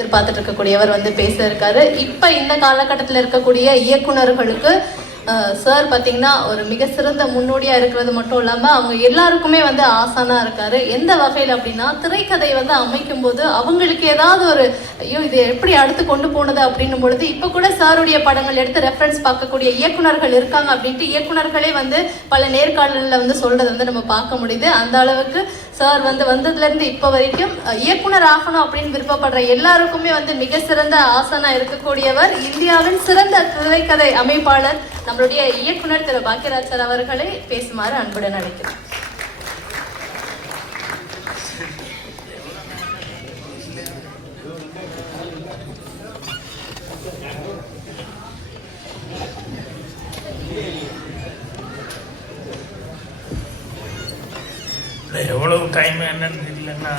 எதிர்பார்த்துட்டு இருக்கக்கூடியவர் வந்து பேச இருக்காரு இப்ப இந்த காலகட்டத்தில் இருக்கக்கூடிய இயக்குனர்களுக்கு சார் பார்த்தீங்கன்னா ஒரு மிக சிறந்த முன்னோடியா இருக்கிறது மட்டும் இல்லாம அவங்க எல்லாருக்குமே வந்து ஆசானா இருக்காரு. எந்த வகையில் அப்படின்னா திரைக்கதை வந்து அமைக்கும் போது அவங்களுக்கு ஏதாவது ஒரு ஐயோ இது எப்படி அடுத்து கொண்டு போனது அப்படின்னும் பொழுது இப்ப கூட சாருடைய படங்கள் எடுத்து ரெஃபரன்ஸ் பார்க்கக்கூடிய இயக்குனர்கள் இருக்காங்க அப்படின்ட்டு இயக்குனர்களே வந்து பல நேர்காணல்ல வந்து சொல்றதை வந்து நம்ம பார்க்க முடியுது. அந்த அளவுக்கு சார் வந்து வந்ததுல இருந்து வரைக்கும் இயக்குனர் ஆகணும் அப்படின்னு விருப்பப்படுற எல்லாருக்குமே வந்து மிக சிறந்த ஆசனா இருக்கக்கூடியவர் இந்தியாவின் சிறந்த திரைக்கதை அமைப்பாளர் நம்மளுடைய இயக்குனர் திரு. பாக்கியராஜ் சார் அவர்களை பேசுமாறு அன்புடன் அழைக்கிறேன் இல்லை எவ்வளவு டைம் என்னன்னு தெரியலன்னா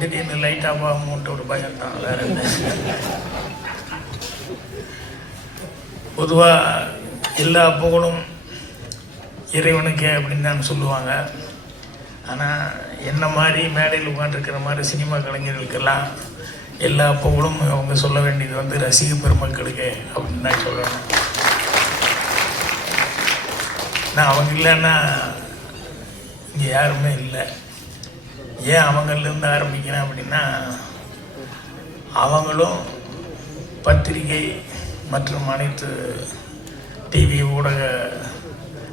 திடீர்னு லைட் ஆஃப் ஆகும்ட்டு ஒரு பயம் தான் வேற என்ன? பொதுவாக எல்லா புகழும் இறைவனுக்கே அப்படின்னு தான் சொல்லுவாங்க. ஆனால் என்ன மாதிரி மேடையில் உட்காந்துருக்கிற மாதிரி சினிமா கலைஞர்களுக்கெல்லாம் எல்லா புகழும் அவங்க சொல்ல வேண்டியது வந்து ரசிக பெருமக்களுக்கு அப்படின்னு தான் சொல்லணும். நான் அவங்க இல்லைன்னா இங்கே யாருமே இல்லை. ஏன் அவங்கள்லேருந்து ஆரம்பிக்கிறேன் அப்படின்னா அவங்களும் பத்திரிகை மற்றும் அனைத்து டிவி ஊடக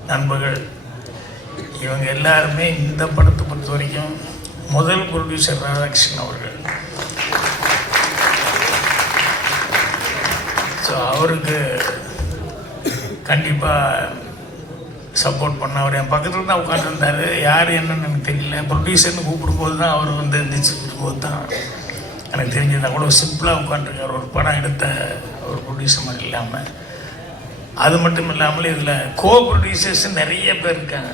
நண்பர்கள் இவங்க எல்லாருமே இந்த படத்தை பொறுத்த வரைக்கும் முதல் ப்ரொடியூசர் ராதாகிருஷ்ணன் அவர்கள். ஸோ அவருக்கு கண்டிப்பாக சப்போர்ட் பண்ண அவர் என் பக்கத்தில் தான் உட்காந்துருந்தார் யார் என்னன்னு எனக்கு தெரியல. ப்ரொடியூசர்னு கூப்பிடும்போது தான் அவர் வந்து எந்திரிச்சு போது தான் எனக்கு தெரிஞ்சது. அவ்வளோ சிம்பிளாக உட்காந்துருக்கார் ஒரு படம் எடுத்த ஒரு ப்ரொடியூசர் மாதிரி இல்லாமல் அது மட்டும் இல்லாமல் இதில் கோ ப்ரொடியூசர்ஸ் நிறைய பேர் இருக்காங்க.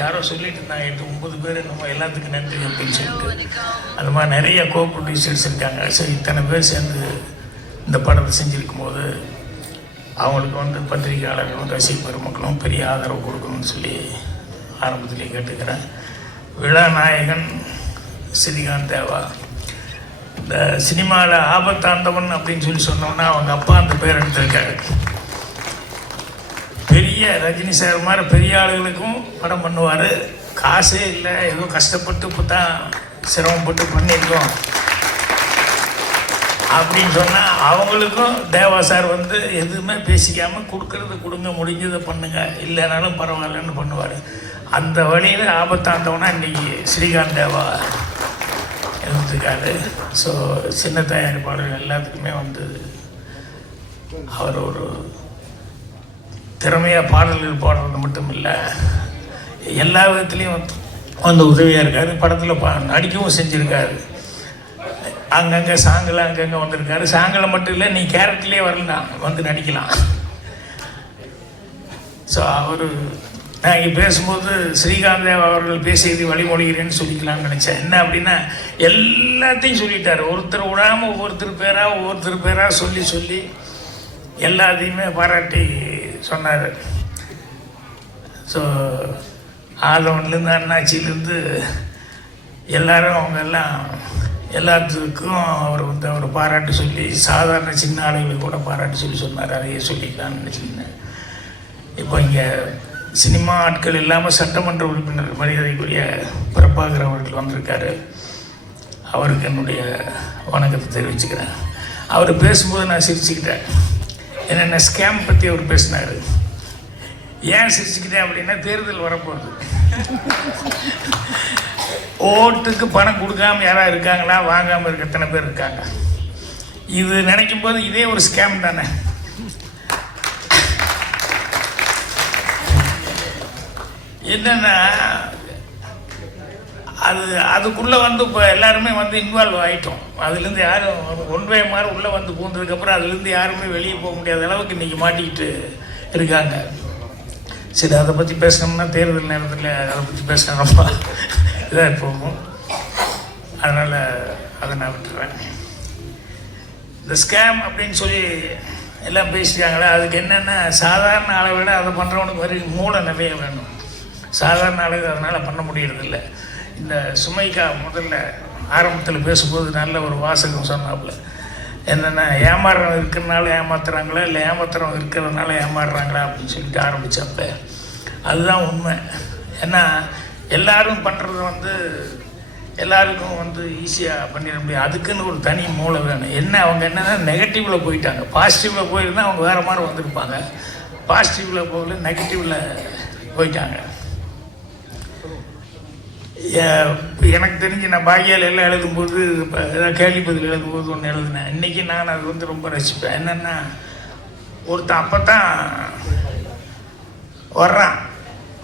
யாரோ சொல்லிட்டு இருந்தாங்க எட்டு ஒம்பது பேர் என்னமோ எல்லாத்துக்கும் நன்றி அப்படின்னு சொல்லிட்டு. அது மாதிரி நிறைய கோ ப்ரொடியூசர்ஸ் இருக்காங்க. சரி இத்தனை பேர் சேர்ந்து இந்த படத்தை செஞ்சுருக்கும் போது அவங்களுக்கு வந்து பத்திரிகையாளர்களும் ரசிக பெருமக்களும் பெரிய ஆதரவு கொடுக்கணும்னு சொல்லி ஆரம்பத்திலே கேட்டுக்கிறேன். விழாநாயகன் ஸ்ரீகாந்த் தேவா. இந்த சினிமாவில் ஆபத்தாண்டவன் அப்படின்னு சொல்லி சொன்னோம்னா அவங்க அப்பா அந்த பேர் எடுத்திருக்காரு. பெரிய ரஜினி சார் மாதிரி பெரிய ஆளுகளுக்கும் படம் பண்ணுவார். காசே இல்லை ஏதோ கஷ்டப்பட்டு இப்போ தான் சிரமப்பட்டு பண்ணியிருக்கோம். அப்படின்னு சொன்னால் அவங்களுக்கும் தேவா சார் வந்து எதுவுமே பேசிக்காமல் கொடுக்கறது கொடுங்க முடிஞ்சதை பண்ணுங்க. இல்லைனாலும் பரவாயில்லன்னு பண்ணுவார். அந்த வழியில் ஆபத்தாண்டவனா இன்னைக்கு ஸ்ரீகாந்த் தேவா இருந்திருக்காரு ஸோ சின்ன தயாரிப்பாளர்கள் எல்லாத்துக்குமே வந்து அவர் ஒரு திறமையாக பாடல்கள் பாடுறது மட்டும் இல்லை எல்லா விதத்துலேயும் வந்து வந்து உதவியாக இருக்கார். படத்தில் பா நடிக்கவும் செஞ்சுருக்காரு. அங்கங்கே சாங்கில் அங்கங்கே வந்திருக்காரு. சாங்கில் மட்டும் இல்லை நீ கேரக்டர்லேயே வரலாம் வந்து நடிக்கலாம். ஸோ அவர் நான் இங்கே பேசும்போது ஸ்ரீகாந்த் தேவ் அவர்கள் பேசியது வழிமொழிகிறேன்னு சொல்லிக்கலாம்னு நினச்சேன். என்ன அப்படின்னா எல்லாத்தையும் சொல்லிட்டார். ஒருத்தர் விடாமல் ஒவ்வொருத்தர் பேராக ஒவ்வொருத்தர் பேராக சொல்லி சொல்லி எல்லாத்தையுமே பாராட்டி சொன்னார். ஸோ ஆதவன்லேருந்து அண்ணாச்சியிலேருந்து எல்லாரும் அவங்க எல்லாம் எல்லாத்துக்கும் அவர் வந்து அவர் பாராட்டு சொல்லி சாதாரண சின்ன ஆளுங்களுக்கு கூட பாராட்டு சொல்லி சொன்னார். அதையே சொல்லிக்கலாம்னு நினச்சிருந்தேன். இப்போ இங்கே சினிமா ஆட்கள் இல்லாமல் சட்டமன்ற உறுப்பினர் மரியாதைக்குரிய பிரபாகர் அவர்கள் வந்திருக்காரு. அவருக்கு என்னுடைய வணக்கத்தை தெரிவிச்சுக்கிறேன். அவர் பேசும்போது நான் சிரிச்சுக்கிட்டேன். என்னென்ன ஸ்கேம் பற்றி அவர் பேசினார். ஏன் சிரிச்சுக்கிட்டேன் அப்படின்னா தேர்தல் வரப்போகுது. ஓட்டுக்கு பணம் கொடுக்காம யாராவது இருக்காங்களா? வாங்காமல் இருக்க எத்தனை பேர் இருக்காங்க? இது நினைக்கும் போது இதே ஒரு ஸ்கேம் தானே. என்னன்னா அது அதுக்குள்ளே வந்து இப்போ எல்லாருமே வந்து இன்வால்வ் ஆகிட்டோம் அதுலேருந்து யாரும் ஒன்றே மாதிரி உள்ளே வந்து பூந்ததுக்கப்புறம் அதுலேருந்து யாருமே வெளியே போக முடியாத அளவுக்கு இன்றைக்கி மாட்டிக்கிட்டு இருக்காங்க. சரி அதை பற்றி பேசணும்னா தேர்தல் நேரத்தில் அதை பற்றி பேசினா ரொம்ப இதாக போகும். அதனால் அதை நான் விட்டுறேன். இந்த ஸ்கேம் அப்படின்னு சொல்லி எல்லாம் பேசிட்டாங்களே அதுக்கு என்னென்ன சாதாரண ஆளை விட அதை பண்ணுறவனுக்கு வரி மூளை நிறைய வேணும். சாதாரண அளவு அதனால் பண்ண முடியறதில்ல. இந்த சுமைக்கா முதல்ல ஆரம்பத்தில் பேசும்போது நல்ல ஒரு வாசகம் சொன்னாப்புல. என்னென்ன ஏமாறுறவங்க இருக்கிறனால ஏமாத்துறாங்களா இல்லை ஏமாத்துறவங்க இருக்கிறதுனால ஏமாறுறாங்களா அப்படின்னு சொல்லிட்டு ஆரம்பித்தப்ப அதுதான் உண்மை. ஏன்னா எல்லாரும் பண்ணுறது வந்து எல்லாருக்கும் வந்து ஈஸியாக பண்ணிட முடியும். அதுக்குன்னு ஒரு தனி மூளை வேணும். என்ன அவங்க என்னென்னா நெகட்டிவில் போயிட்டாங்க. பாசிட்டிவில் போயிருந்தால் அவங்க வேறு மாதிரி வந்திருப்பாங்க. பாசிட்டிவில் போகல நெகட்டிவில் போயிட்டாங்க. ஏ- எனக்கு தெரிஞ்சு நான் பாக்கியால் எல்லாம் எழுதும்போது இப்போ ஏதாவது கேள்வி பதில் எழுதும்போது ஒன்று எழுதினேன். இன்றைக்கி நான் அது வந்து ரொம்ப ரசிப்பேன். என்னென்னா ஒருத்தன் அப்போ தான் வர்றான்.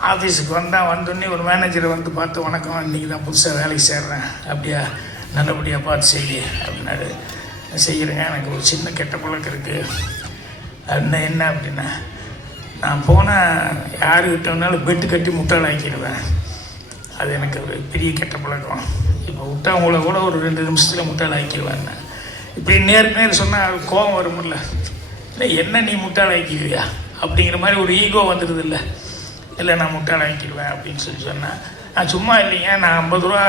ஆஃபீஸுக்கு வந்தால் வந்தோடனே ஒரு மேனேஜரை வந்து பார்த்து வணக்கம் இன்றைக்கி தான் புதுசாக வேலைக்கு சேர்றேன். அப்படியா? நல்லபடியாக பார்த்து செய்ய அப்படின்னாரு. செய்கிறேங்க எனக்கு ஒரு சின்ன கெட்ட பழக்கம் இருக்குது அப்படின்னா என்ன? அப்படின்னா நான் போனால் யாருக்கிட்ட வேணாலும் பெட்டு கட்டி முட்டாளாக்கிடுவேன் அது எனக்கு ஒரு பெரிய கெட்ட பழக்கம். இப்போ விட்டவங்கள கூட ஒரு ரெண்டு நிமிஷத்தில் முட்டாளாக்கிடுவேன் இப்படி நேருக்கு நேர் சொன்னால் கோபம் வரும்ல. இல்லை என்ன நீ முட்டாள் அப்படிங்கிற மாதிரி ஒரு ஈகோ வந்துடுது இல்லை இல்லை நான் முட்டாள் வாங்கிடுவேன் அப்படின்னு சொல்லி சொன்னேன் நான் சும்மா இல்லைங்க நான் ஐம்பது ரூபா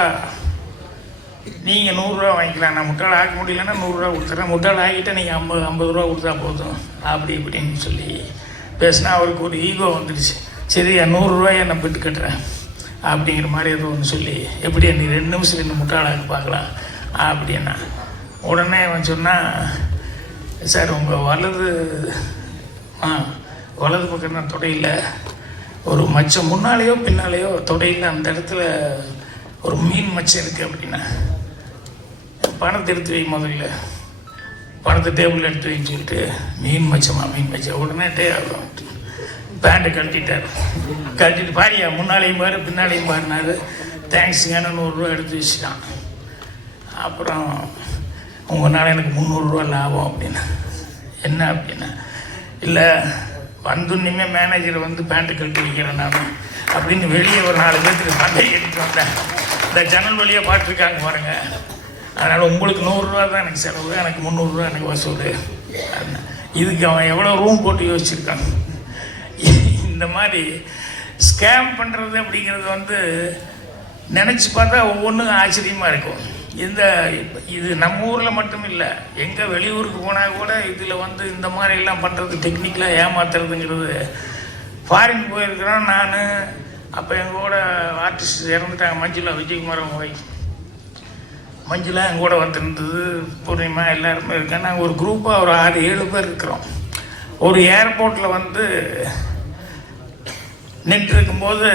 நீங்கள் நூறுரூவா வாங்கிக்கலாம். நான் முட்டாள் ஆக்க முடியலன்னா நூறுரூவா கொடுத்துட்றேன் முட்டாள் ஆக்கிட்டு நீங்கள் ஐம்பது ஐம்பது ரூபா கொடுத்தா போதும். அப்படி இப்படின்னு சொல்லி பேசினா அவருக்கு ஒரு ஈகோ வந்துடுச்சு சரி நூறுரூவாயை நான் பெட்டு கட்டுறேன். அப்படிங்கிற மாதிரி ஏதோ ஒன்று சொல்லி எப்படி நீ ரெண்டு நிமிஷம் ரெண்டு முட்டாளாக பார்க்கலாம்? அப்படின்னா உடனே அவன் சொன்னால் சார் உங்கள் வலது ஆ வலது பக்கம் தான் தொடையில் ஒரு மச்சம் முன்னாலேயோ பின்னாலேயோ தொடையில் அந்த இடத்துல ஒரு மீன் மச்சம் இருக்குது அப்படின்னா பணத்தை எடுத்து வை முதல்ல. பணத்தை டேபிள் எடுத்து வைன்னு சொல்லிட்டு மீன் மச்சமா மீன் மச்சம் உடனே டே ஆகும் பேண்ட்டை கழட்டிட்டார். கழட்டிட்டு பாரியா முன்னாலேயும் பாரு பின்னாலேயும் பாருனாரு தேங்க்ஸுங்கன்னு நூறுரூவா எடுத்து வச்சுட்டான். அப்புறம் உங்களால் எனக்கு முந்நூறுரூவா லாபம் அப்படின்னா என்ன அப்படின்னா இல்லை வந்துன்னுமே மேனேஜர் வந்து பேண்ட்டு கட்டி வைக்கிறேன் நான். அப்படின்னு வெளியே ஒரு நாலு பேர்த்துக்கு சண்டை எடுத்து வந்தேன் இந்த ஜன்னல் வழியாக பார்த்துருக்காங்க பாருங்க. அதனால் உங்களுக்கு நூறுரூவா தான் எனக்கு செலவு எனக்கு முந்நூறுரூவா எனக்கு வசூல். இதுக்கு அவன் எவ்வளோ ரூம் போட்டு யோசிச்சிருக்கான். இந்த மாதிரி ஸ்கேம் பண்ணுறது அப்படிங்கிறது வந்து நினச்சி பார்த்தா ஒவ்வொன்றும் ஆச்சரியமாக இருக்கும். இந்த இது நம்ம ஊரில் மட்டும் இல்லை எங்கே வெளியூருக்கு போனால் கூட இதில் வந்து இந்த மாதிரி எல்லாம் பண்ணுறது டெக்னிக்கலாக ஏமாத்துறதுங்கிறது ஃபாரின் போயிருக்கிறோம் நான். அப்போ எங்கள் கூட ஆர்டிஸ்ட் இறந்துட்டாங்க மஞ்சுளா விஜயகுமார் அவங்க மஞ்சுளா எங்கள் கூட வந்துருந்தது பூர்ணிமா எல்லாருமே இருக்கேன். நாங்கள் ஒரு குரூப்பாக ஒரு ஆறு ஏழு பேர் இருக்கிறோம். ஒரு ஏர்போர்ட்டில் வந்து நின்று இருக்கும்போது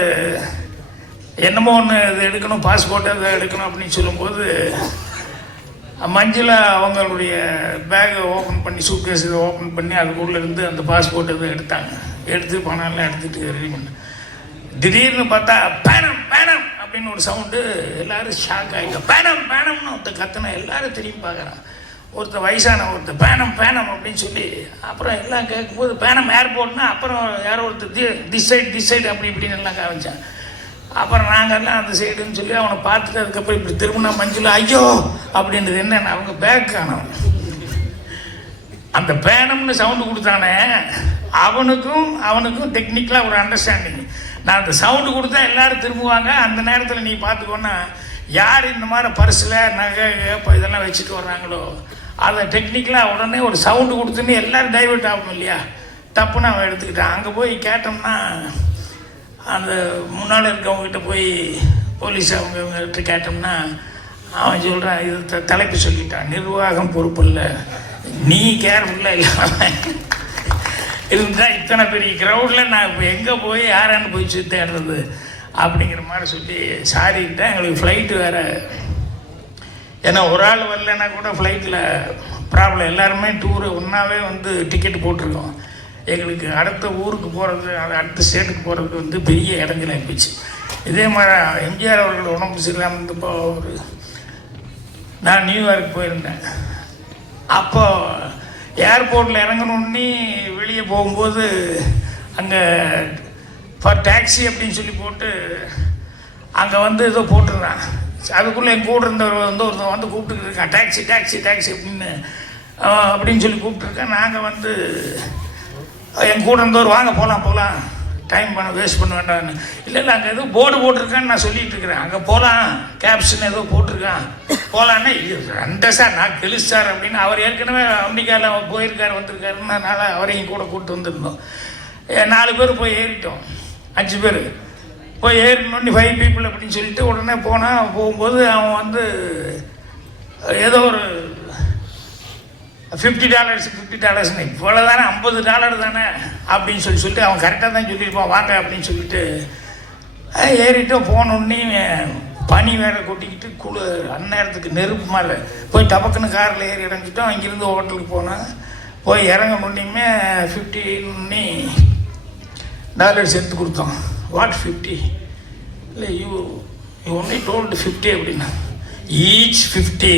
என்னமோ ஒன்று இது எடுக்கணும் பாஸ்போர்ட் இதை எடுக்கணும் அப்படின்னு சொல்லும்போது மஞ்சளாக அவங்களுடைய பேகை ஓப்பன் பண்ணி சூட்கேஸ் இதை ஓப்பன் பண்ணி அதுக்குள்ளே இருந்து அந்த பாஸ்போர்ட் இதை எடுத்தாங்க. எடுத்து பணம்லாம் எடுத்துகிட்டு ரெடி பண்ண. திடீர்னு பார்த்தா பேனம் பேனம்! அப்படின்னு ஒரு சவுண்டு எல்லோரும் ஷாக் ஆகிங்க பேனம் பேனம்னு ஒருத்தர் கத்துனா எல்லாரும் திரும்பி பார்க்குறான். ஒருத்தர் வயசான ஒருத்தர் பேனம் பேனம்! அப்படின்னு சொல்லி அப்புறம் எல்லாம் கேட்கும்போது பேனம் ஏர்போர்ட்னா அப்புறம் யாரோ ஒருத்தர் the this side this side அப்படி இப்படின்னு எல்லாம் காமிச்சான். அப்புறம் நாங்கெல்லாம் அந்த சைடுன்னு சொல்லி அவனை பார்த்துட்டு அதுக்கப்புறம் இப்படி திரும்பினா மஞ்சள் ஐயோ! அப்படின்றது என்னன்னு அவங்க பேக் காணும். அந்த பேனம்னு சவுண்டு கொடுத்தானே அவனுக்கும் அவனுக்கும் டெக்னிக்கலாக ஒரு அண்டர்ஸ்டாண்டிங் நான் அந்த சவுண்டு கொடுத்தா எல்லாரும் திரும்புவாங்க. அந்த நேரத்தில் நீ பார்த்துக்கோன்னா யார் இந்த மாதிரி பர்ஸில் நகை இதெல்லாம் வச்சுட்டு வர்றாங்களோ அதை டெக்னிக்கலாக உடனே ஒரு சவுண்டு கொடுத்துன்னு எல்லாரும் டைவர்ட் ஆகணும் இல்லையா? தப்புன்னு அவன் எடுத்துக்கிட்டான். அங்கே போய் கேட்டோம்னா அந்த முன்னால் இருக்கவங்ககிட்ட போய் போலீஸ் அவங்க இவங்ககிட்ட கேட்டோம்னா அவன் சொல்கிறான் இது த- தலைப்பு சொல்லிட்டான் நிர்வாகம் பொறுப்பு இல்லை. நீ கேர்ஃபுல்லாக இல்லாமல் இருந்தால் இத்தனை பெரிய க்ரௌடில் நான் இப்போ எங்கே போய் யாரான்னு போய் சுத்தி தேடுறது அப்படிங்கிற மாதிரி சொல்லி சாரிக்கிட்டேன் எங்களுக்கு ஃப்ளைட்டு வேறு. ஏன்னா ஒரு ஆள் வரலன்னா கூட ஃப்ளைட்டில் ப்ராப்ளம் எல்லாருமே டூரு ஒன்றாவே வந்து டிக்கெட் போட்டிருக்கோம். எங்களுக்கு அடுத்த ஊருக்கு போகிறது அது அடுத்த ஸ்டேட்டுக்கு போகிறதுக்கு வந்து பெரிய இடங்கள் இருந்துச்சு இதே மாதிரி எம்ஜிஆர் அவர்கள் உடம்பு சரியில்லாமல் இருந்தப்போ ஒரு நான் நியூயார்க் போயிருந்தேன். அப்போ ஏர்போர்ட்டில் இறங்கணுன்னே வெளியே போகும்போது அங்கே ஃபார் டாக்ஸி அப்படின்னு சொல்லி போட்டு அங்கே வந்து ஏதோ போட்டிருந்தான். அதுக்குள்ளே என் கூட இருந்தவர் வந்து ஒருத்தன் வந்து கூப்பிட்டுக்கிட்டு இருக்கான். டாக்ஸி டாக்ஸி டாக்ஸி அப்படின்னு அப்படின்னு சொல்லி கூப்பிட்டுருக்கேன். நாங்கள் வந்து என் கூட இருந்தவர் வாங்க போகலாம் போகலாம் டைம் பண்ண வேஸ்ட் பண்ண வேண்டாம்னு. இல்லை இல்லை அங்கே எதுவும் போர்டு போட்டிருக்கான்னு நான் சொல்லிட்டு இருக்கிறேன் அங்கே போகலாம் கேப்ஷன் ஏதோ போட்டிருக்கான். போகலான்னா இது ரெண்ட சார் நான் கெலிஸ் சார் அப்படின்னு அவர் ஏற்கனவே அமெரிக்காவில் போயிருக்காரு வந்திருக்காருன்றனால அவரையும் கூட கூப்பிட்டு வந்திருந்தோம். ஏ, நாலு பேர் போய் ஏறிட்டோம். அஞ்சு பேர். போய் ஏறினோடனே ஃபைவ் பீப்புள் அப்படின்னு சொல்லிட்டு உடனே போனால் போகும்போது அவன் வந்து ஏதோ ஒரு ஃபிஃப்டி டாலர்ஸ் ஃபிஃப்டி டாலர்ஸ்னு இவ்வளோ தானே ஐம்பது டாலர் தானே? அப்படின்னு சொல்லி சொல்லிட்டு அவன் கரெக்டாக தான் சொல்லியிருப்பான். வாங்க அப்படின்னு சொல்லிட்டு ஏறிட்டு ஏறிட்டோம் போனோடனே பனி வேற கொட்டிக்கிட்டு குளிர் அந்நேரத்துக்கு நெருப்பு மேலே போய் டபக்குன்னு காரில் ஏறி இறங்கிட்டோம். அங்கேருந்து ஹோட்டலுக்கு போனோம். போய் இறங்க முன்னையுமே ஃபிஃப்டின்னு டாலர்ஸ் எடுத்து கொடுத்தோம். வாட் ஃபிஃப்டி இல்லை you you only told fifty அப்படின்னா. ஈச் ஃபிஃப்டி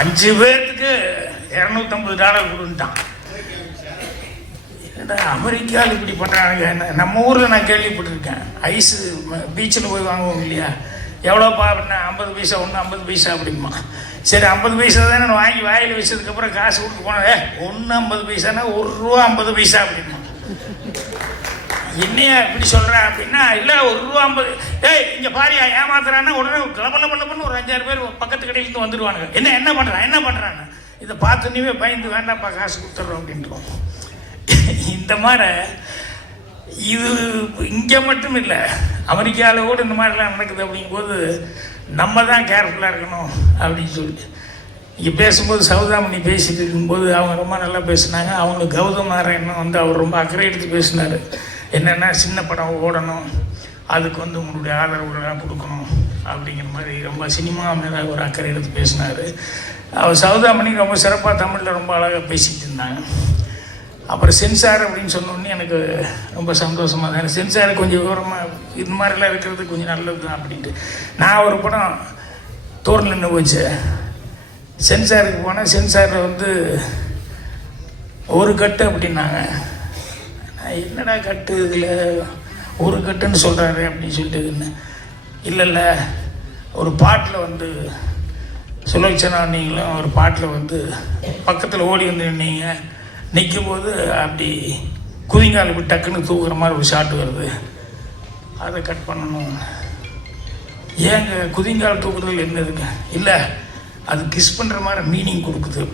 அஞ்சு பேர்த்துக்கு இரநூத்தம்பது டாலர் கொடுன்ட்டான். அமெரிக்காவில் இப்படி பண்ணுறாங்க என்ன நம்ம ஊரில் நான் கேள்விப்பட்டிருக்கேன். ஐஸு பீச்சில் போய் வாங்குவோம் இல்லையா? எவ்வளோப்பா அப்படின்னா ஐம்பது பைசா ஒன்று ஐம்பது பைசா அப்படிமா சரி ஐம்பது பைசா தானே நான் வாங்கி வாயில் வச்சதுக்கப்புறம் காசு கொடுத்து போனேன். ஒன்று ஐம்பது பைசானா ஒரு ரூபா ஐம்பது பைசா அப்படிமா என்னையா இப்படி சொல்கிறேன் அப்படின்னா இல்லை ஒரு ரூபா ஐம்பது ஏய் இங்கே பாரியா ஏமாத்துறான்னா உடனே கிளம்பல பண்ண ஒரு அஞ்சாறு பேர் பக்கத்து கடையிலேருந்து வந்துடுவானுங்க என்ன என்ன பண்ணுறான் என்ன பண்ணுறான்னு இதை பார்த்துனே பயந்து வேண்டாம்ப்பா காசு கொடுத்துட்றோம் அப்படின்றோம் இந்த மாதிரி இது இங்கே மட்டும் இல்லை அமெரிக்காவில் கூட இந்த மாதிரிலாம் நடக்குது அப்படிங்கும்போது நம்ம தான் கேர்ஃபுல்லாக இருக்கணும் அப்படின்னு சொல்லி இங்கே பேசும்போது சௌதாமணி பேசிட்டு இருக்கும்போது அவங்க ரொம்ப நல்லா பேசினாங்க. அவங்க கௌதம் நாராயணன் வந்து அவர் ரொம்ப அக்கறை எடுத்து பேசினார். என்னென்னா சின்ன படம் ஓடணும். அதுக்கு வந்து உங்களுடைய ஆதரவுகள்லாம் கொடுக்கணும். அப்படிங்கிற மாதிரி ரொம்ப சினிமா மேலே ஒரு அக்கறை எடுத்து பேசினார். அவர் சௌதாமணி ரொம்ப சிறப்பாக தமிழில் ரொம்ப அழகாக பேசிகிட்டு இருந்தாங்க. அப்புறம் சென்சார் அப்படின்னு சொன்னோடனே எனக்கு ரொம்ப சந்தோஷமாக தான் எனக்கு சென்சார் கொஞ்சம் விவரமாக இது மாதிரிலாம் இருக்கிறது கொஞ்சம் நல்லது தான் அப்படின்ட்டு. நான் ஒரு படம் தோரில் நின்று போச்சு. சென்சாருக்கு போனால் சென்சாரில் வந்து ஒரு கட்டு அப்படின்னாங்க. என்னடா கட்டு இதில்? ஒரு கட்டுன்னு சொல்கிறாரு அப்படின்னு சொல்லிட்டு இருந்தேன். இல்லை இல்லை. ஒரு பாட்டில் வந்து சுலோச்சனா நீங்களும் ஒரு பாட்டில் வந்து பக்கத்தில் ஓடி வந்து நின்னீங்க. நிற்கும் போது அப்படி குதிங்கால் இப்படி டக்குன்னு தூக்குற மாதிரி ஒரு ஷாட் வருது. அதை கட் பண்ணணும். ஏங்க குதிங்கால் தூக்குறதுல என்ன இருக்கு இல்லை அது கிஸ் பண்ணுற மாதிரி மீனிங் கொடுக்குது.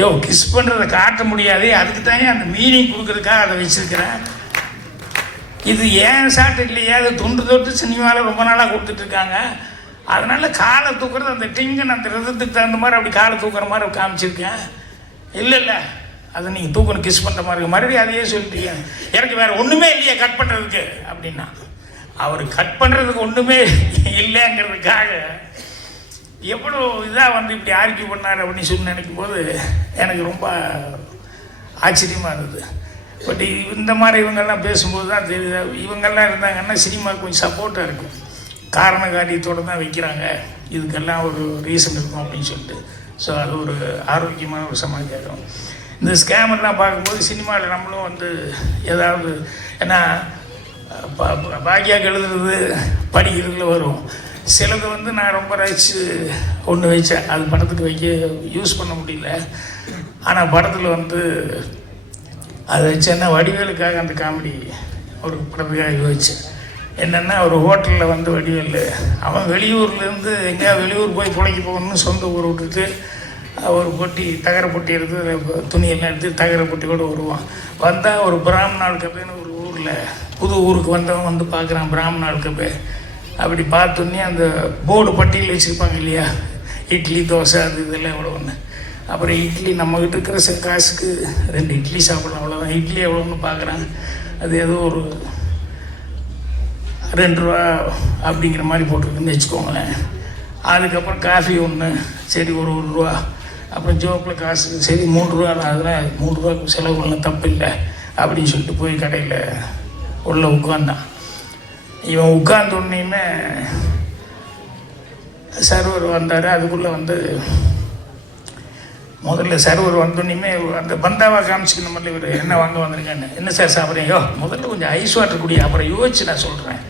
யோ கிஸ் பண்ணுறதை காட்ட முடியாது அதுக்கு தானே அந்த மீனிங் கொடுக்குறதுக்காக அதை வச்சுருக்கிறேன் இது ஏன் சாட்டு இல்லையா? அது தொன்று தொட்டு சினிமாவில் ரொம்ப நாளாக கொடுத்துட்ருக்காங்க அதனால் காலை தூக்குறது அந்த டிங்கன் அந்த ரதத்துக்கு தகுந்த மாதிரி அப்படி காலை தூக்குற மாதிரி காமிச்சிருக்கேன். இல்லை இல்லை. அதை நீங்கள் தூக்கணும் கிஸ் பண்ணுற மாதிரி இருக்கு. மறுபடியும் அதையே சொல்லிட்டீங்க. எனக்கு வேறு ஒன்றுமே இல்லையே கட் பண்ணுறதுக்கு அப்படின்னா. அவர் கட் பண்ணுறதுக்கு ஒன்றுமே இல்லைங்கிறதுக்காக எவ்வளோ இதாக வந்து இப்படி ஆர்கியூ பண்ணார் அப்படின்னு சொல்லி நினைக்கும் போது எனக்கு ரொம்ப ஆச்சரியமாக இருந்தது. பட் இந்த மாதிரி இவங்கெல்லாம் பேசும்போது தான் தெரியுது. இவங்கெல்லாம் இருந்தாங்கன்னா சினிமாவுக்கு கொஞ்சம் சப்போர்ட்டாக இருக்கும். காரண காரியத்தோடு தான் வைக்கிறாங்க. இதுக்கெல்லாம் ஒரு ரீசன் இருக்கும் அப்படின்னு சொல்லிட்டு. ஸோ அது ஒரு ஆரோக்கியமான ஒரு சமாச்சாரம் இந்த ஸ்கேம் எல்லாம் பார்க்கும்போது சினிமாவில் நம்மளும் வந்து ஏதாவது ஏன்னா பா- பாக்கியாக்கு எழுதுறது படிக்கிறதுல வரும் சிலது வந்து நான் ரொம்ப ரசித்து ஒன்று வச்சேன். அது படத்துக்கு வைக்க யூஸ் பண்ண முடியல. ஆனால் படத்தில் வந்து அதை வச்சேன்னா வடிவேலுக்காக அந்த காமெடி ஒரு படத்துக்காக யோசிச்சேன் என்னென்னா ஒரு ஹோட்டலில் வந்து வடிவேல் அவன் வெளியூர்லேருந்து எங்கேயாவது வெளியூர் போய் பிழைக்க போகணும்னு சொந்த ஊர் விட்டுட்டு ஒரு பொட்டி தகர பொட்டி எடுத்து துணியெல்லாம் எடுத்து தகர பொட்டியோடு வருவான். வந்தால் ஒரு பிராமணாள் கப்பைன்னு ஒரு ஊரில் புது ஊருக்கு வந்தவன் வந்து பார்க்குறான் பிராமணாள் கப்பை அப்படி பார்த்தோன்னே அந்த போர்டு பட்டியல் வச்சுருப்பாங்க இல்லையா? இட்லி தோசை அது இதெல்லாம் எவ்வளோ ஒன்று அப்புறம் இட்லி நம்மக்கிட்ட இருக்கிற சில காசுக்கு ரெண்டு இட்லி சாப்பிடலாம் அவ்வளோதான் இட்லி எவ்வளோன்னு பார்க்குறாங்க. அது ஏதோ ஒரு ரெண்டு ரூபா அப்படிங்கிற மாதிரி போட்டிருக்குன்னு வச்சுக்கோங்களேன். அதுக்கப்புறம் காஃபி ஒன்று சரி ஒரு ஒரு ரூபா. அப்புறம் ஜோப்பில் காசு சரி மூணு ரூபா அதெல்லாம் மூணு ரூபாய்க்கு செலவு பண்ணலாம் தப்பு இல்லை அப்படின்னு சொல்லிட்டு போய் கடையில் உள்ளே உட்காந்தான். இவன் உட்கார்ந்த உடனேயுமே சர்வர் வந்தார். அதுக்குள்ளே வந்து முதல்ல சர்வர் வந்தோடனே அந்த பந்தாவாக காமிச்சிக்கணும். இவர் என்ன வாங்க வந்திருக்கேன்னு என்ன சார் சாப்பிட்றீங்க? முதல்ல கொஞ்சம் ஐஸ் வாட்டர் குடி அப்புறம் யோசிச்சு நான் சொல்கிறேன்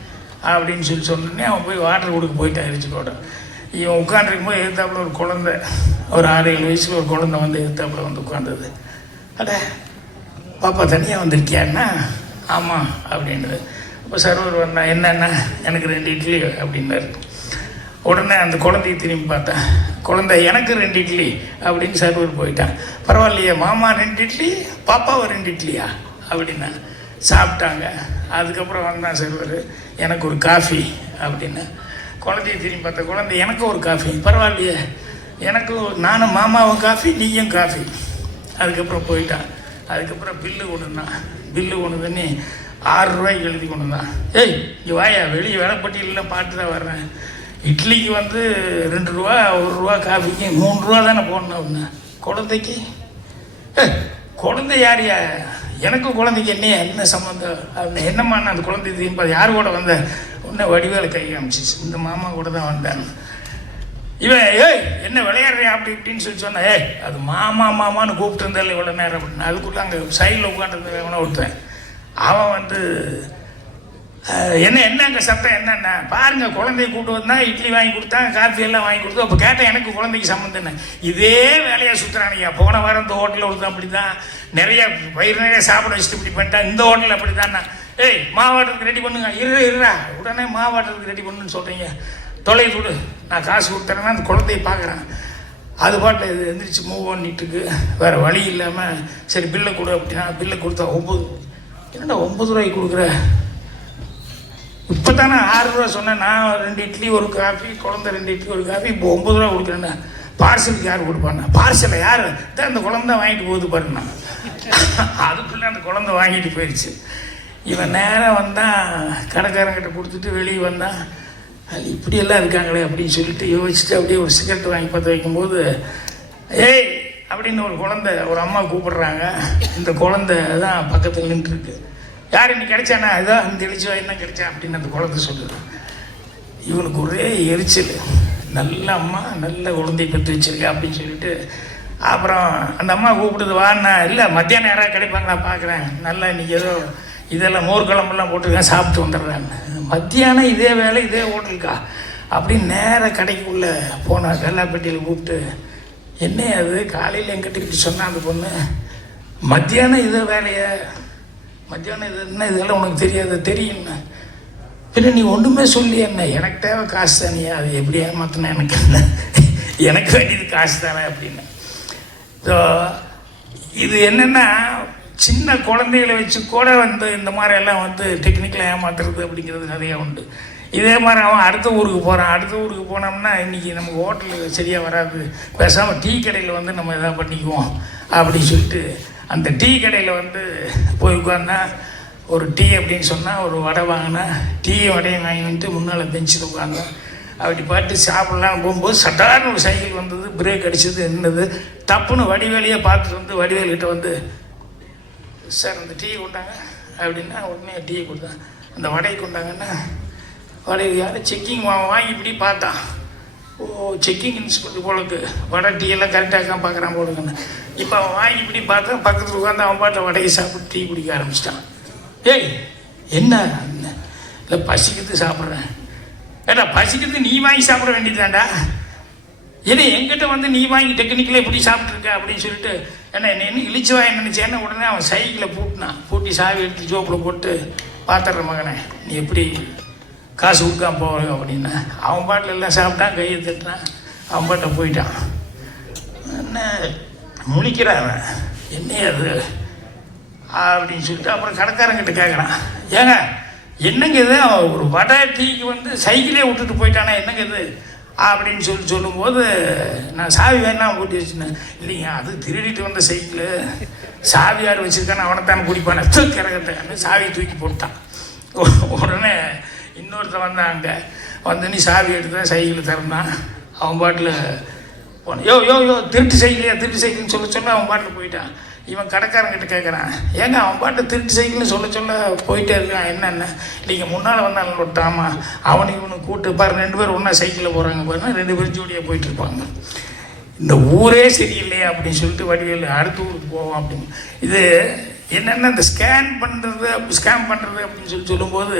அப்படின்னு சொல்லி சொன்னோடனே அவன் போய் வாட்டர் கொடுக்க போயிட்டான் எரிச்சுக்கோட இவன் உட்காந்துருக்கும் போது எதிர்த்தாப்புல ஒரு குழந்தை ஒரு ஆறு ஏழு வயசில் ஒரு குழந்தை வந்து எதிர்த்தாப்புல வந்து உட்காந்தது அட பாப்பா தனியாக வந்திருக்கியான்னா? ஆமாம் அப்படின்றது இப்போ சர்வர் வந்தா என்னென்ன எனக்கு ரெண்டு இட்லி அப்படின்னாரு. உடனே அந்த குழந்தைய திரும்பி பார்த்தேன். குழந்தை எனக்கு ரெண்டு இட்லி அப்படின்னு சர்வர் போயிட்டான் பரவாயில்லையே மாமா ரெண்டு இட்லி பாப்பாவை ரெண்டு இட்லியா? அப்படின்னா சாப்பிட்டாங்க. அதுக்கப்புறம் வந்தான் சர்வர் எனக்கு ஒரு காஃபி அப்படின்னு. குழந்தைய திரும்பி பார்த்த குழந்தை எனக்கு ஒரு காஃபி. பரவாயில்லையே எனக்கு ஒரு- நானும் மாமாவும் காஃபி நீயும் காஃபி. அதுக்கப்புறம் போயிட்டான். அதுக்கப்புறம் பில்லு கொடுந்தான் பில்லு கொண்டு ஆறு ரூபாய்க்கு எழுதி கொண்டு வந்தான் ஏய் இங்கே வாயா வெளியே விலைப்பட்டியலில் பார்த்து தான் வர்றேன். இட்லிக்கு வந்து ரெண்டு ரூபா ஒரு ரூபா காஃபிக்கு மூணு ரூபா தானே போடணும் அப்படின்னா. குழந்தைக்கு? ஏய், குழந்தை யாரையா எனக்கும் குழந்தைக்கு என்ன என்ன சம்மந்தம் அப்படின்னு என்னம்மா நான் அந்த குழந்தை திரும்ப யார் கூட வந்த? உன்னை வடிவேல கை காமிச்சிச்சு. இந்த மாமா கூட தான் வந்தேன். இவன் ஏய் என்ன விளையாடுறியா? அப்படி இப்படின்னு சொல்லி சொன்னேன் ஏய் அது மாமா மாமான்னு கூப்பிட்டு இருந்தால இவ்வளோ நேரம் அப்படின்னு. அதுக்குள்ளே அங்கே சைடில் உட்காந்துருந்த எவனை ஒருத்தன். அவன் வந்து என்ன என்ன அங்கே சத்தம் என்னென்ன? பாருங்க குழந்தைய கூட்டு வந்தா இட்லி வாங்கி கொடுத்தான் காஃபி எல்லாம் வாங்கி கொடுத்தோம் அப்போ கேட்டேன் எனக்கு குழந்தைக்கு சம்மந்தம் என்ன? இதே வேலையை சுற்றுறானுங்க போன வாரம் இந்த ஹோட்டலில் ஒருத்தன் அப்படி தான் நிறைய வயிறு நிறைய சாப்பிட வச்சுட்டு இப்படி பண்ணிட்டான் இந்த ஹோட்டலில் அப்படி தான் ஏய் மாவாட்டத்துக்கு ரெடி பண்ணுங்க. இரு இருடா. உடனே மாவாட்டத்துக்கு ரெடி பண்ணுன்னு சொல்கிறீங்க தொலை விடு நான் காசு கொடுத்தேன்னா அந்த குழந்தைய பார்க்குறேன். அது பாட்டில் இது எந்திரிச்சு மூவ் பண்ணிட்டுருக்கு வேறு வழி இல்லாமல் சரி பில்லை கொடு அப்படின்னா பில்லை கொடுத்தா ஒம்பது என்னடா ஒம்பது ரூபாய்க்கு கொடுக்குற? இப்போ தானே ஆறு ரூபா சொன்னேன். நான் ரெண்டு இட்லி ஒரு காஃபி குழந்தை ரெண்டு இட்லி ஒரு காஃபி இப்போ ஒம்பது ரூபா கொடுக்குறேன்னா பார்சலுக்கு யார் கொடுப்பாண்ணா பார்சலை யார்? தான் அந்த குழந்த வாங்கிட்டு போகுது பாருண்ணா அதுக்குள்ளே அந்த குழந்தை வாங்கிட்டு போயிடுச்சு இவன் நேராக வந்தான் கடைக்காரங்கிட்ட கொடுத்துட்டு வெளியே வந்தான் அது இப்படியெல்லாம் இருக்காங்களே அப்படின்னு சொல்லிட்டு யோசிச்சுட்டு அப்படியே ஒரு சிகரெட் வாங்கி பார்த்து வைக்கும்போது ஏய் அப்படின்னு ஒரு குழந்தை ஒரு அம்மா கூப்பிடுறாங்க. இந்த குழந்தை தான் பக்கத்தில் நின்றுருக்கு. யார் இன்னைக்கு கிடைச்சானா? இதான் தெளிச்சோ என்ன கிடைச்சா? அப்படின்னு அந்த குழந்தை சொல்லுது. இவனுக்கு ஒரே எரிச்சல். நல்ல அம்மா நல்ல குழந்தை பெற்று வச்சிருக்கா அப்படின்னு சொல்லிட்டு அப்புறம் அந்த அம்மா கூப்பிடுது வான்னா இல்லை மத்தியானம் யாராவது கிடைப்பாங்க நான் பார்க்குறேன் நல்லா இன்னைக்கு ஏதோ இதெல்லாம் மோர் குழம்பெல்லாம் போட்டுருக்கேன் சாப்பிட்டு வந்துடுறேன் மத்தியானம் இதே வேலை இதே ஹோட்டலுக்கா? அப்படின்னு நேராக கடைக்குள்ளே போனால் கல்லாப்பட்டியில் கூப்பிட்டு என்ன அது? காலையில் எங்கிட்ட இப்படி சொன்னால் அந்த பொண்ணு. மத்தியானம் இது வேலையை மத்தியானம் இது என்ன? இதெல்லாம் உனக்கு தெரியாது? தெரியும்னா. பின்ன நீ ஒன்றுமே சொல்லி என்ன? எனக்கு தேவை காசு தானியா அது எப்படி ஏமாத்தினா எனக்கு என்ன? எனக்கு வேண்டியது காசு தானே அப்படின்னு. ஸோ இது என்னென்னா சின்ன குழந்தைகளை வச்சு கூட வந்து இந்த மாதிரி எல்லாம் வந்து டெக்னிக்கலாக ஏமாத்துறது அப்படிங்கிறது நிறையா உண்டு. இதே மாதிரி அவன் அடுத்த ஊருக்கு போகிறான் அடுத்த ஊருக்கு போனோம்னா இன்றைக்கி நமக்கு ஹோட்டலுக்கு சரியாக வராது. பேசாமல் டீ கடையில் வந்து நம்ம எதாவது பண்ணிக்குவோம் அப்படின்னு சொல்லிட்டு அந்த டீ கடையில் வந்து போய் உட்காந்தா ஒரு டீ அப்படின்னு சொன்னால் ஒரு வடை வாங்கினா டீயை வடையை வாங்கிட்டு முன்னால் பெஞ்சில் உட்காந்தோம் அப்படி பார்த்து சாப்பிட்லாம் போகும்போது சட்டார்னு ஒரு சைக்கிள் வந்தது பிரேக் அடிச்சது என்னது தப்புன்னு வடிவேலையே பார்த்துட்டு வந்து வடிவேல்கிட்ட வந்து சார் அந்த டீ கொண்டாங்க. அப்படின்னா உடனே டீ கொடுத்தேன் அந்த வடையை கொண்டாங்கன்னா வடையை யாரும் செக்கிங் வாங்கி இப்படி பார்த்தான் ஓ செக்கிங் இன்ஸ்பெக்டர் போலக்கு. வடை டீ எல்லாம் கரெக்டாக இருக்கான் பார்க்குறான் போலுக்குன்னு. இப்போ அவன் வாங்கி இப்படி பார்த்தா பக்கத்தில் உட்காந்து அவன் பாட்டை வடையை சாப்பிட்டு டீ குடிக்க ஆரம்பிச்சிட்டான். ஏய் என்ன? இல்லை பசிக்கிறது சாப்பிட்றேன். ஏடா பசிக்கிறது நீ வாங்கி சாப்பிட வேண்டியதுதான்டா. ஏன்னா எங்கிட்ட வந்து நீ வாங்கி டெக்னிக்கலே எப்படி சாப்பிட்ருக்க அப்படின்னு சொல்லிட்டு என்ன என்ன என்ன இழிச்சு வாங்கி நினச்சேன்னு உடனே அவன் சைக்கிளை பூட்டினான். பூட்டி சாவி எடுத்து ஜோப்பில் போட்டு பார்த்துட்ற மகனே. நீ எப்படி காசு கொடுக்காம போகிறோம் அப்படின்னா. அவன் பாட்டில் எல்லாம் சாப்பிட்டான் கையை தட்டுறான். அவன் பாட்டை போயிட்டான். என்ன? முழிக்கிறான் அவன். என்ன அது? அப்படின்னு சொல்லிட்டு அப்புறம் கடைக்காரங்கிட்ட கேட்குறான் ஏங்க என்னங்க இது? அவன் ஒரு வடை டீக்கு வந்து சைக்கிளே விட்டுட்டு போயிட்டானா என்னங்க இது? அப்படின்னு சொல்லி சொல்லும்போது நான் சாவி வேணாம் போட்டு வச்சுனேன் இல்லைங்க அது திருடிட்டு வந்த சைக்கிள். சாவி யார் வச்சுருக்கானு அவனைத்தானே குடிப்பானே கிறகட்டான்னு சாவியை தூக்கி போட்டான். ஒரு இன்னொருத்தர் வந்தாங்க வந்தான் அங்கே வந்து நீ சாவி எடுத்த சைக்கிள் திறந்தான். அவன் பாட்டில் போன யோ யோ யோ திருட்டு சைக்கிளையா திருட்டு சைக்கிள்னு சொல்ல சொல்ல அவன் பாட்டில் போயிட்டான். இவன் கடைக்காரங்கிட்ட கேட்குறான் ஏங்க அவன் பாட்டு திருட்டு சைக்கிள்னு சொல்ல சொல்ல போயிட்டே இருக்கான். என்னென்ன? இல்லைங்க முன்னால் வந்தாலும் விட்டாமா அவனை இவனு கூட்டு பாரு ரெண்டு பேரும் ஒன்றா சைக்கிளில் போகிறாங்க பாருங்க. ரெண்டு பேரும் ஜோடியாக போயிட்டு இருப்பாங்க இந்த ஊரே சரியில்லையே அப்படின்னு சொல்லிட்டு வடிவேல் அடுத்த ஊருக்கு போவோம் அப்படின்னு. இது என்னென்ன இந்த ஸ்கேன் பண்ணுறது ஸ்கேன் பண்ணுறது அப்படின்னு சொல்லி சொல்லும்போது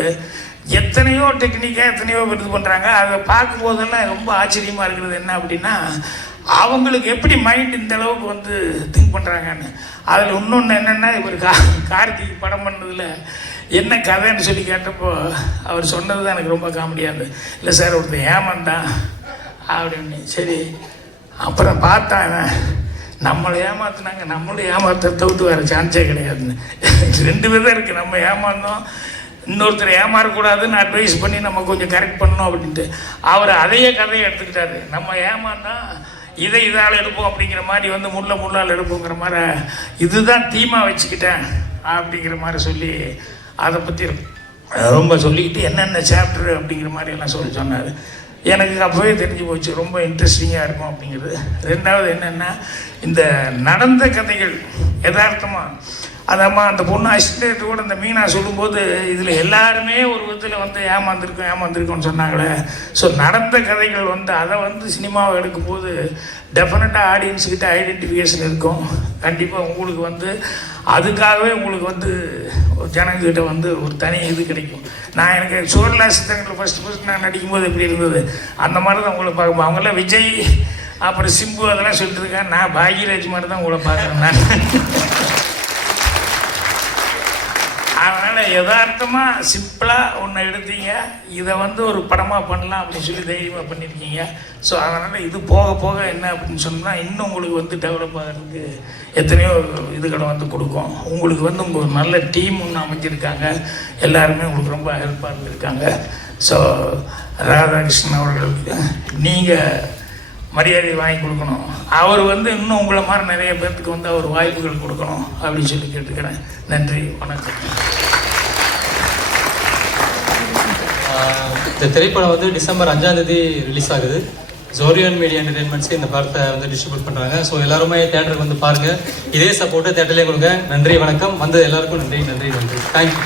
எத்தனையோ டெக்னிக்காக எத்தனையோ இது பண்ணுறாங்க அதை பார்க்கும்போதெல்லாம் ரொம்ப ஆச்சரியமாக இருக்கிறது என்ன அப்படின்னா அவங்களுக்கு எப்படி மைண்ட் இந்த அளவுக்கு வந்து திங்க் பண்ணுறாங்கன்னு அதில் இன்னொன்று என்னென்னா இவர் கா கார்த்திக் படம் பண்ணதில் என்ன கதைன்னு சொல்லி கேட்டப்போ அவர் சொன்னது தான் எனக்கு ரொம்ப காமெடியாக இருந்தது. இல்லை சார் ஒருத்தன் ஏமாந்தான். அப்படின்னு. சரி. அப்புறம் பார்த்தான் நம்மளை ஏமாத்துனாங்க. நம்மளும் ஏமாத்த தவிர்த்து வேறு சான்ஸே கிடையாதுன்னு. ரெண்டு விதம் இருக்குது நம்ம ஏமாந்தோம். இன்னொருத்தர் ஏமாறக்கூடாதுன்னு அட்வைஸ் பண்ணி நம்ம கொஞ்சம் கரெக்ட் பண்ணணும் அப்படின்ட்டு. அவர் அதையே கதையை எடுத்துக்கிட்டாரு. நம்ம ஏமாந்தா இதை இதால் எடுப்போம் அப்படிங்கிற மாதிரி வந்து முள்ள முள்ளால் எடுப்போங்கிற மாதிரி இதுதான் தீமா வச்சுக்கிட்டேன் அப்படிங்கிற மாதிரி சொல்லி அதை பற்றி ரொம்ப சொல்லிக்கிட்டு என்னென்ன சாப்டர் அப்படிங்கிற மாதிரி எல்லாம் சொல்லி சொன்னார். எனக்கு அப்போவே தெரிஞ்சு போச்சு ரொம்ப இன்ட்ரெஸ்டிங்காக இருக்கும் அப்படிங்கிறது. ரெண்டாவது என்னென்னா இந்த நடந்த கதைகள் யதார்த்தமாக அதாம்மா அந்த பொண்ணு அசிஸ்டன்ட் கூட இந்த மீனா சொல்லும்போது இதில் எல்லாருமே ஒரு விதத்தில் வந்து ஏமாந்துருக்கோம் ஏமாந்துருக்கோம்னு சொன்னாங்களே. ஸோ நடந்த கதைகள் வந்து அதை வந்து சினிமாவை எடுக்கும்போது டெஃபினட்டாக ஆடியன்ஸுக்கிட்ட ஐடென்டிஃபிகேஷன் இருக்கும். கண்டிப்பாக உங்களுக்கு வந்து அதுக்காகவே உங்களுக்கு வந்து ஒரு ஜனங்கிட்ட வந்து ஒரு தனி இது கிடைக்கும். நான் எனக்கு சுவர்லா சித்தங்கள் ஃபஸ்ட்டு ஃபஸ்ட் நான் நடிக்கும்போது எப்படி இருந்தது? அந்த மாதிரி தான் உங்களை பார்க்க அவங்களாம் விஜய் அப்புறம் சிம்பு அதெல்லாம் சொல்லிட்டு இருக்கேன் நான் பாக்யராஜ் மாதிரி தான் உங்களை பார்க்குறேன். நான் அதனால் யதார்த்தமாக சிம்பிளாக ஒன்று எடுத்தீங்க. இதை வந்து ஒரு படமாக பண்ணலாம் அப்படின்னு சொல்லி தைரியமாக பண்ணியிருக்கீங்க ஸோ அதனால் இது போக போக என்ன அப்படின்னு சொன்னால் இன்னும் உங்களுக்கு வந்து டெவலப் ஆகிறதுக்கு எத்தனையோ இதுகளை வந்து கொடுக்கும். உங்களுக்கு வந்து உங்கள் ஒரு நல்ல டீம் ஒன்று அமைஞ்சிருக்காங்க. எல்லாருமே உங்களுக்கு ரொம்ப ஹெல்ப்பாக இருந்திருக்காங்க. ஸோ ராதாகிருஷ்ணன் அவர்களுக்கு நீங்கள் மரியாதை வாங்கி கொடுக்கணும். அவர் வந்து இன்னும் உங்களை மாதிரி நிறைய பேர்த்துக்கு வந்து அவர் வாய்ப்புகள் கொடுக்கணும் அப்படின்னு சொல்லி கேட்டுக்கிறேன். நன்றி வணக்கம். இந்த திரைப்படம் வந்து டிசம்பர் அஞ்சாம் தேதி ரிலீஸ் ஆகுது. ஜோரியன் மீடியா என்டர்டைன்மெண்ட்ஸ் இந்த படத்தை வந்து டிஸ்ட்ரிபியூட் பண்ணுறாங்க ஸோ எல்லாருமே தேட்டருக்கு வந்து பாருங்கள் இதே சப்போர்ட்டை தேட்டர்லேயே கொடுங்க. நன்றி வணக்கம். வந்தது எல்லாருக்கும் நன்றி நன்றி நன்றி. தேங்க்யூ